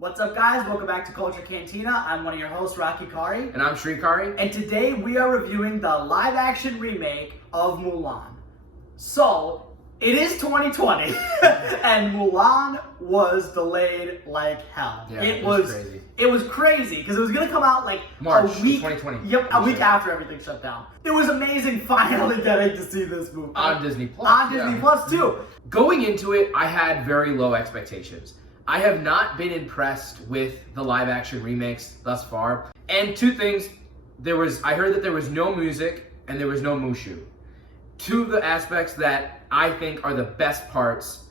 What's up, guys? Welcome back to Culture Cantina. I'm one of your hosts, Rocky Kari. And I'm Shrikari. And today we are reviewing the live-action remake of Mulan. So, it is 2020, and Mulan was delayed like hell. Yeah, it was crazy. It was crazy, because it was going to come out like March a week, 2020. Yep, a week after everything shut down. It was amazing finally getting to see this movie. On Disney Plus. On Disney Plus, too. Going into it, I had very low expectations. I have not been impressed with the live-action remakes thus far. And two things, I heard that there was no music and there was no Mushu. Two of the aspects that I think are the best parts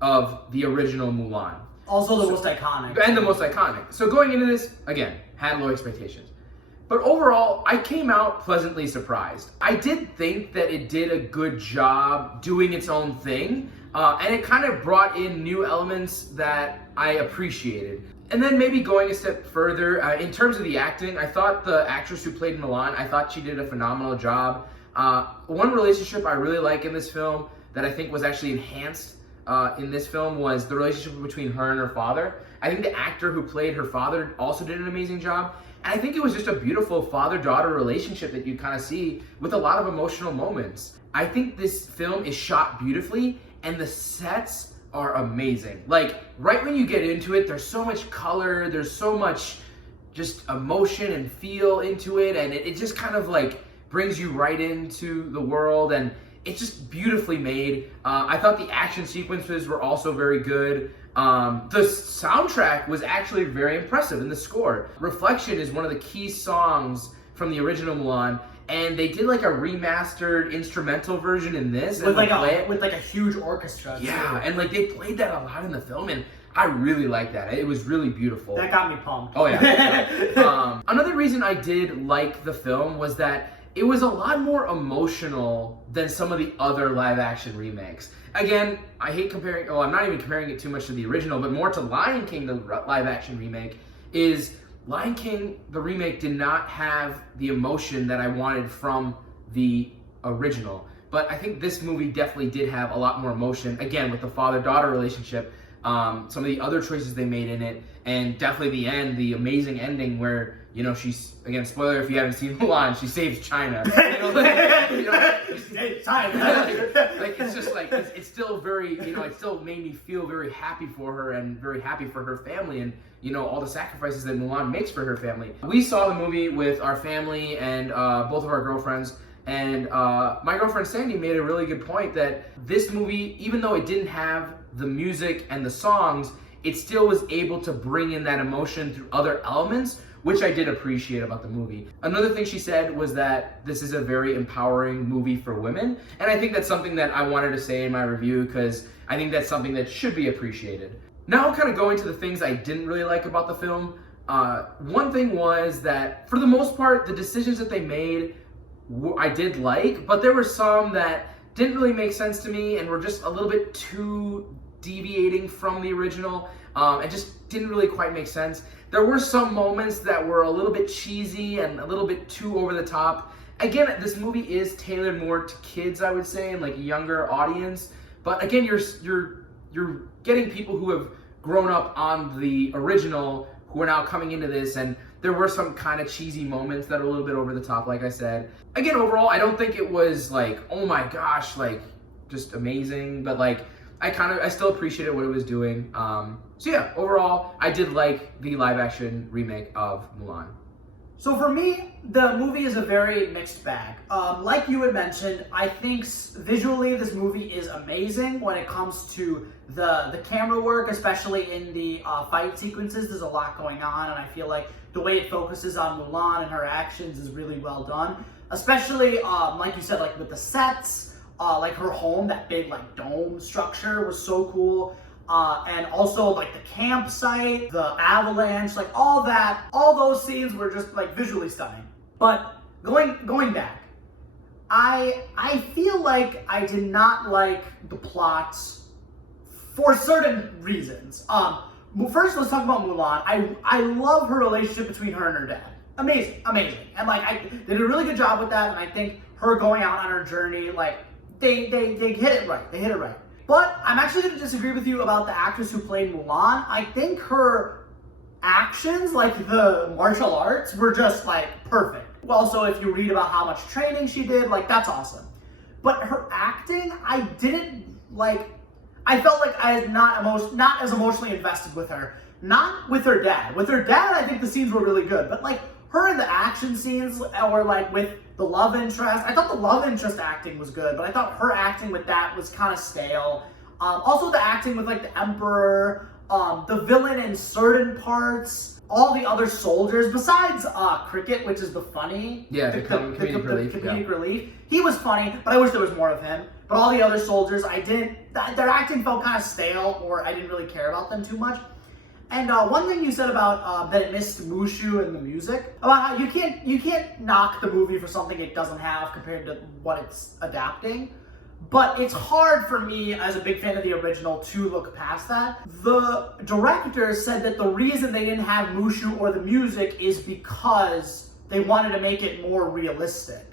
of the original Mulan. Also the most iconic. And the most iconic. So going into this, again, had low expectations. But overall, I came out pleasantly surprised. I did think that it did a good job doing its own thing, and it kind of brought in new elements that I appreciated. And then maybe going a step further, in terms of the acting, I thought the actress who played Mulan, I thought she did a phenomenal job. One relationship I really like in this film that I think was actually enhanced in this film was the relationship between her and her father. I think the actor who played her father also did an amazing job. And I think it was just a beautiful father-daughter relationship that you kind of see with a lot of emotional moments. I think this film is shot beautifully and the sets are amazing. Like, right when you get into it, there's so much color, there's so much just emotion and feel into it, and it just kind of like brings you right into the world, and it's just beautifully made. I thought the action sequences were also very good. The soundtrack was actually very impressive in the score. Reflection is one of the key songs from the original Mulan, and they did like a remastered instrumental version in this. With like a huge orchestra. Yeah, too. and like they played that a lot in the film, and I really like that. It was really beautiful. That got me pumped. Oh yeah. Another reason I did like the film was that it was a lot more emotional than some of the other live-action remakes. Again, I hate comparing, I'm not even comparing it too much to the original, but more to Lion King, the live-action remake, is Lion King, the remake, did not have the emotion that I wanted from the original. But I think this movie definitely did have a lot more emotion, again, with the father-daughter relationship, some of the other choices they made in it, and definitely the end, the amazing ending where, you know, she's, again, spoiler if you haven't seen Mulan, she saves China. Saves China. Like, it's just like, it's still very, you know, it still made me feel very happy for her and very happy for her family and, you know, all the sacrifices that Mulan makes for her family. We saw the movie with our family and both of our girlfriends, and my girlfriend Sandy made a really good point that this movie, even though it didn't have the music and the songs, it still was able to bring in that emotion through other elements, which I did appreciate about the movie. Another thing she said was that this is a very empowering movie for women, and I think that's something that I wanted to say in my review because I think that's something that should be appreciated. Now I'll kind of go into the things I didn't really like about the film. One thing was that, for the most part, the decisions that they made I did like, but there were some that didn't really make sense to me and were just a little bit too deviating from the original. It just didn't really quite make sense. There were some moments that were a little bit cheesy and a little bit too over the top. Again, this movie is tailored more to kids, I would say, and like a younger audience. But again, you're getting people who have grown up on the original who are now coming into this, and there were some kind of cheesy moments that are a little bit over the top, like I said. Again, overall, I don't think it was like, oh my gosh, like just amazing, but like I still appreciated what it was doing. So yeah, overall, I did like the live-action remake of Mulan. So for me, the movie is a very mixed bag. Like you had mentioned, I think visually this movie is amazing when it comes to the camera work, especially in the fight sequences. There's a lot going on, and I feel like the way it focuses on Mulan and her actions is really well done. Especially, like you said, like with the sets, like her home, that big like dome structure was so cool. And also like the campsite, the avalanche, like all those scenes were just like visually stunning. But going back, I feel like I did not like the plots for certain reasons. First, let's talk about Mulan. I love her relationship between her and her dad. Amazing. And like they did a really good job with that, and I think her going out on her journey, like they hit it right. They hit it right. But I'm actually going to disagree with you about the actress who played Mulan. I think her actions, like the martial arts, were just like perfect. Also, if you read about how much training she did, like that's awesome. But her acting, I didn't like. I felt like I was not as emotionally invested with her. Not with her dad. With her dad, I think the scenes were really good. But like her in the action scenes, or like with the love interest, I thought the love interest acting was good, but I thought her acting with that was kind of stale. Also, the acting with like the Emperor, the villain in certain parts, all the other soldiers besides Cricket, which is the funny, comedic relief. He was funny, but I wish there was more of him. But all the other soldiers, their acting felt kind of stale, or I didn't really care about them too much. And one thing you said about that it missed Mushu and the music, about how you can't knock the movie for something it doesn't have compared to what it's adapting. But it's hard for me, as a big fan of the original, to look past that. The director said that the reason they didn't have Mushu or the music is because they wanted to make it more realistic.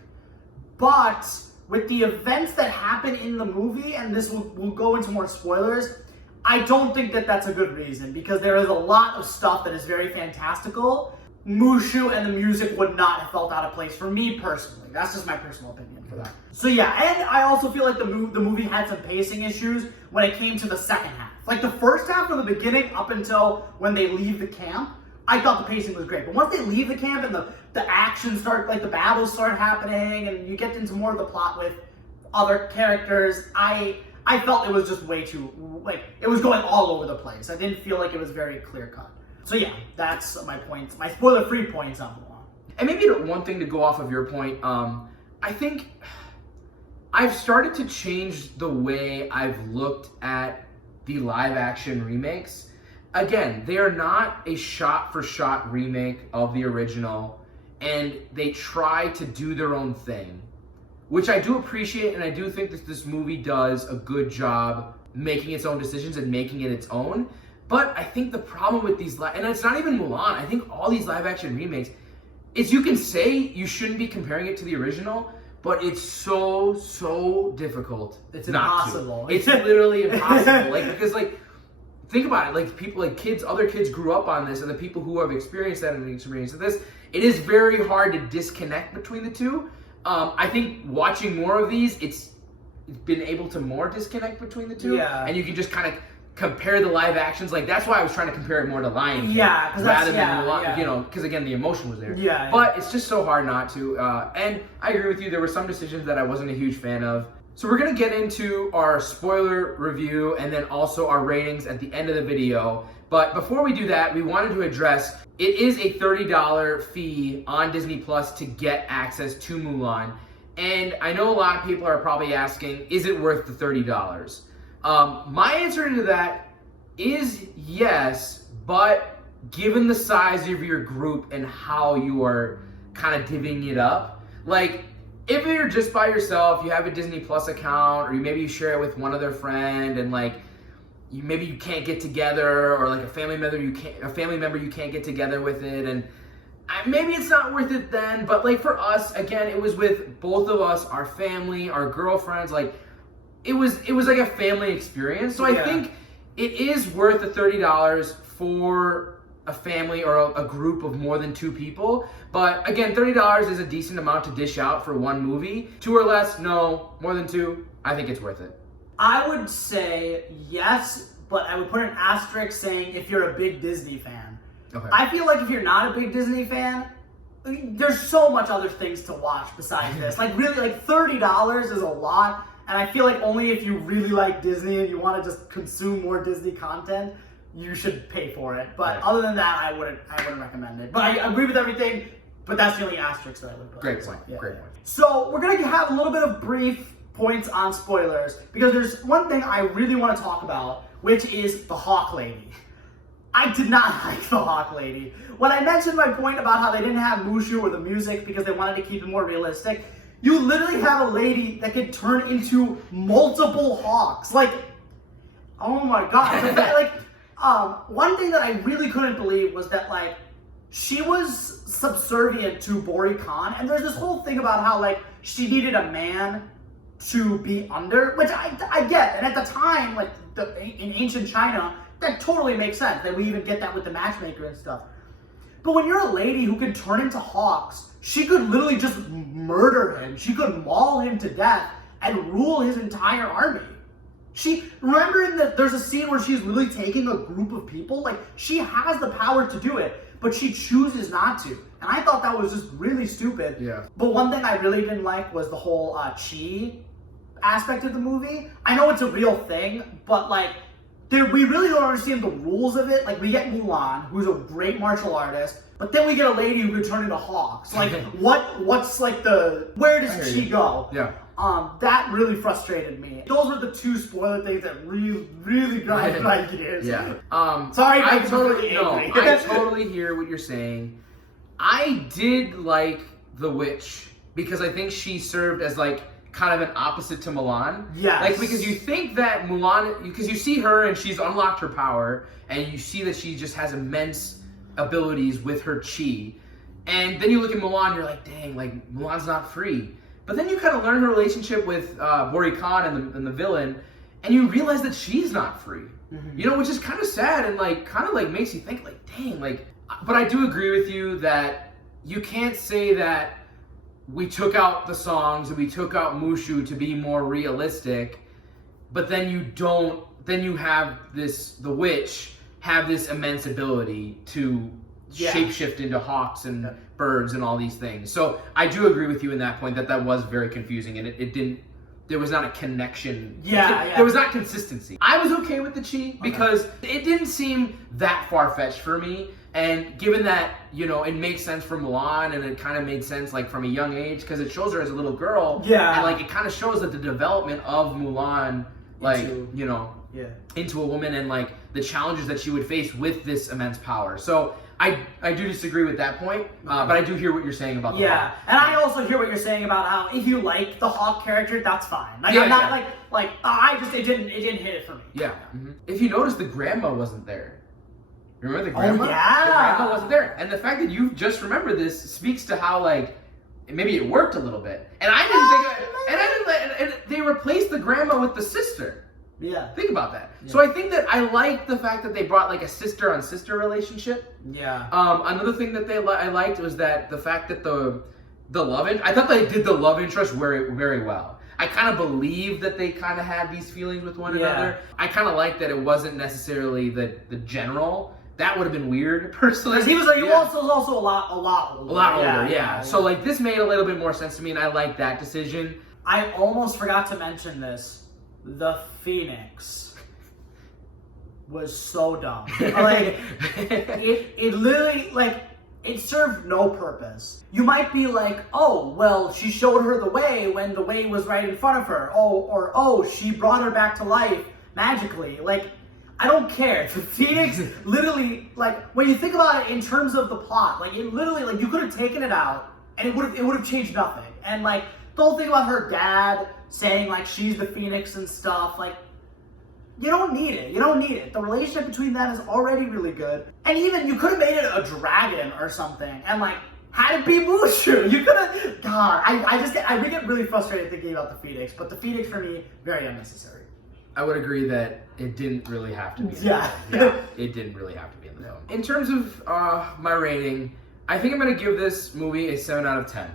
But with the events that happen in the movie, and this will go into more spoilers, I don't think that that's a good reason, because there is a lot of stuff that is very fantastical. Mushu and the music would not have felt out of place for me personally. That's just my personal opinion for that. So yeah, and I also feel like the movie had some pacing issues when it came to the second half. Like the first half from the beginning up until when they leave the camp, I thought the pacing was great. But once they leave the camp and the action start, like the battles start happening, and you get into more of the plot with other characters, I felt it was just way too, like, it was going all over the place. I didn't feel like it was very clear cut. So yeah, that's my points, my spoiler-free points on Mulan. And maybe one thing to go off of your point, I think I've started to change the way I've looked at the live-action remakes. Again, they are not a shot-for-shot remake of the original, and they try to do their own thing, which I do appreciate, and I do think that this movie does a good job making its own decisions and making it its own. But I think the problem with these, and it's not even Mulan, I think all these live-action remakes, is you can say you shouldn't be comparing it to the original, but it's so difficult. It's impossible. It's literally impossible. Because think about it, people, other kids grew up on this, and the people who have experienced that and experienced this, it is very hard to disconnect between the two. I think watching more of these, it's been able to more disconnect between the two. Yeah. And you can just kind of compare the live actions. Like, that's why I was trying to compare it more to Lion King. Yeah, rather than Mulan, because again, the emotion was there. Yeah. But it's just so hard not to. And I agree with you, there were some decisions that I wasn't a huge fan of. So we're going to get into our spoiler review and then also our ratings at the end of the video. But before we do that, we wanted to address, it is a $30 fee on Disney Plus to get access to Mulan. And I know a lot of people are probably asking, is it worth the $30? My answer to that is yes, but given the size of your group and how you are kind of divvying it up, like, if you're just by yourself, you have a Disney Plus account, or maybe you share it with one other friend, and maybe you can't get together, or like a family member you can't get together with it, and maybe it's not worth it then. But like for us, again, it was with both of us, our family, our girlfriends, like it was like a family experience. So I think it is worth the $30 for a family or a group of more than 2 people. But again, $30 is a decent amount to dish out for one movie. 2 or less, no. More than 2, I think it's worth it. I would say yes, but I would put an asterisk saying if you're a big Disney fan. Okay. I feel like if you're not a big Disney fan, there's so much other things to watch besides this. Like really, like $30 is a lot, and I feel like only if you really like Disney and you want to just consume more Disney content, you should pay for it. But other than that, I wouldn't recommend it. But I agree with everything, but that's the only asterisk that I would put. Great point. Great point. So we're gonna have a little bit of brief points on spoilers, because there's one thing I really want to talk about, which is the Hawk Lady. I did not like the Hawk Lady. When I mentioned my point about how they didn't have Mushu or the music because they wanted to keep it more realistic, you literally have a lady that could turn into multiple hawks. Like, oh my god. One thing that I really couldn't believe was that, like, she was subservient to Bori Khan, and there's this whole thing about how, like, she needed a man to be under, which I get. And at the time, like, in ancient China, that totally makes sense. That we even get that with the matchmaker and stuff. But when you're a lady who can turn into hawks, she could literally just murder him. She could maul him to death and rule his entire army. There's a scene where she's literally taking a group of people. Like, she has the power to do it, but she chooses not to. And I thought that was just really stupid. Yeah. But one thing I really didn't like was the whole chi aspect of the movie. I know it's a real thing, but like, we really don't understand the rules of it. Like, we get Mulan, who's a great martial artist, but then we get a lady who can turn into hawks. Like, what's like where does she go? Yeah. That really frustrated me. Those were the two spoiler things that really grind my gears. Yeah. Sorry, I totally angry. I totally hear what you're saying. I did like the witch because I think she served as like kind of an opposite to Mulan. Yes. Like, because you think that Mulan, because you see her and she's unlocked her power, and you see that she just has immense abilities with her chi. And then you look at Mulan, you're like, dang, like, Mulan's not free. But then you kind of learn her relationship with Bori Khan and the villain, and you realize that she's not free. Mm-hmm. You know, which is kind of sad and like kind of like makes you think like, dang, like. But I do agree with you that you can't say that we took out the songs and we took out Mushu to be more realistic, but then you have the witch have this immense ability to shapeshift into hawks and birds and all these things. So I do agree with you in that point that was very confusing, and there was not a connection. There was not consistency. I was okay with the chi because it didn't seem that far-fetched for me. And given that, you know, it makes sense for Mulan, and it kind of made sense like from a young age because it shows her as a little girl. Yeah. And like it kind of shows that the development of Mulan, like, into a woman, and like the challenges that she would face with this immense power. So I do disagree with that point, but I do hear what you're saying about the Hawk. And I also hear what you're saying about how if you like the Hawk character, that's fine. Like, I'm not it didn't hit it for me. Yeah. Mm-hmm. If you notice, the grandma wasn't there. Remember the grandma? Oh, yeah. The grandma wasn't there. And the fact that you just remember this speaks to how, like, maybe it worked a little bit. And I didn't think and they replaced the grandma with the sister. Yeah. Think about that. Yeah. So I think that I like the fact that they brought like a sister on sister relationship. Yeah. Another thing that I liked was that the fact that the love I thought they did the love interest very, very well. I kind of believe that they kind of had these feelings with one another. I kind of like that it wasn't necessarily the general. That would have been weird, personally. Because he was also a lot older. A lot older, yeah. So like this made a little bit more sense to me, and I like that decision. I almost forgot to mention this. The Phoenix was so dumb. Like, it literally, like, it served no purpose. You might be like, oh, well, she showed her the way when the way was right in front of her. Oh, she brought her back to life magically. Like, I don't care. The Phoenix literally, like, when you think about it in terms of the plot, like, it literally, like, you could have taken it out and it would have changed nothing. And, like, the whole thing about her dad saying, like, she's the Phoenix and stuff, like, you don't need it. You don't need it. The relationship between them is already really good. And even, you could have made it a dragon or something and, like, had it be Mushu. You could have, God, I get really frustrated thinking about the Phoenix, but the Phoenix, for me, very unnecessary. I would agree that it didn't really have to be in the film. Yeah, it didn't really have to be in the film. In terms of my rating, I think I'm going to give this movie a 7 out of 10.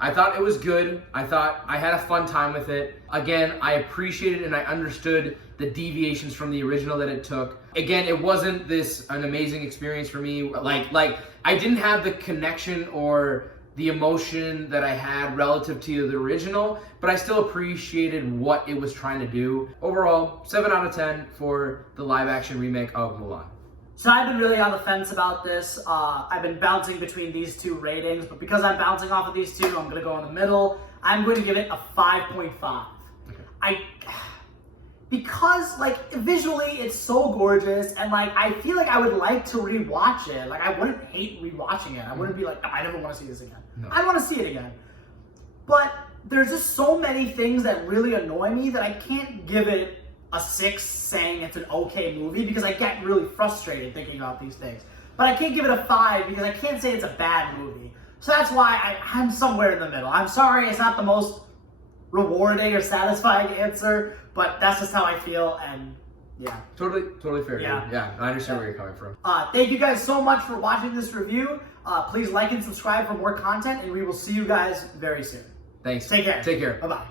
I thought it was good. I thought I had a fun time with it. Again, I appreciated and I understood the deviations from the original that it took. Again, it wasn't an amazing experience for me. Like I didn't have the connection or the emotion that I had relative to the original, but I still appreciated what it was trying to do. Overall, 7 out of 10 for the live action remake of Mulan. So I've been really on the fence about this. I've been bouncing between these two ratings, but because I'm bouncing off of these two, I'm going to go in the middle. I'm going to give it a 5.5. Okay. Because, like, visually it's so gorgeous, and, like, I feel like I would like to rewatch it. Like, I wouldn't hate rewatching it. I wouldn't be like, oh, I never want to see this again. No. I want to see it again. But there's just so many things that really annoy me that I can't give it a 6 saying it's an okay movie because I get really frustrated thinking about these things. But I can't give it a 5 because I can't say it's a bad movie. So that's why I'm somewhere in the middle. I'm sorry it's not the most rewarding or satisfying answer, but that's just how I feel, and Yeah. Totally fair. Yeah. Dude. Yeah, I understand where you're coming from. Thank you guys so much for watching this review. Please like and subscribe for more content, and we will see you guys very soon. Thanks. Take care. Take care. Bye-bye.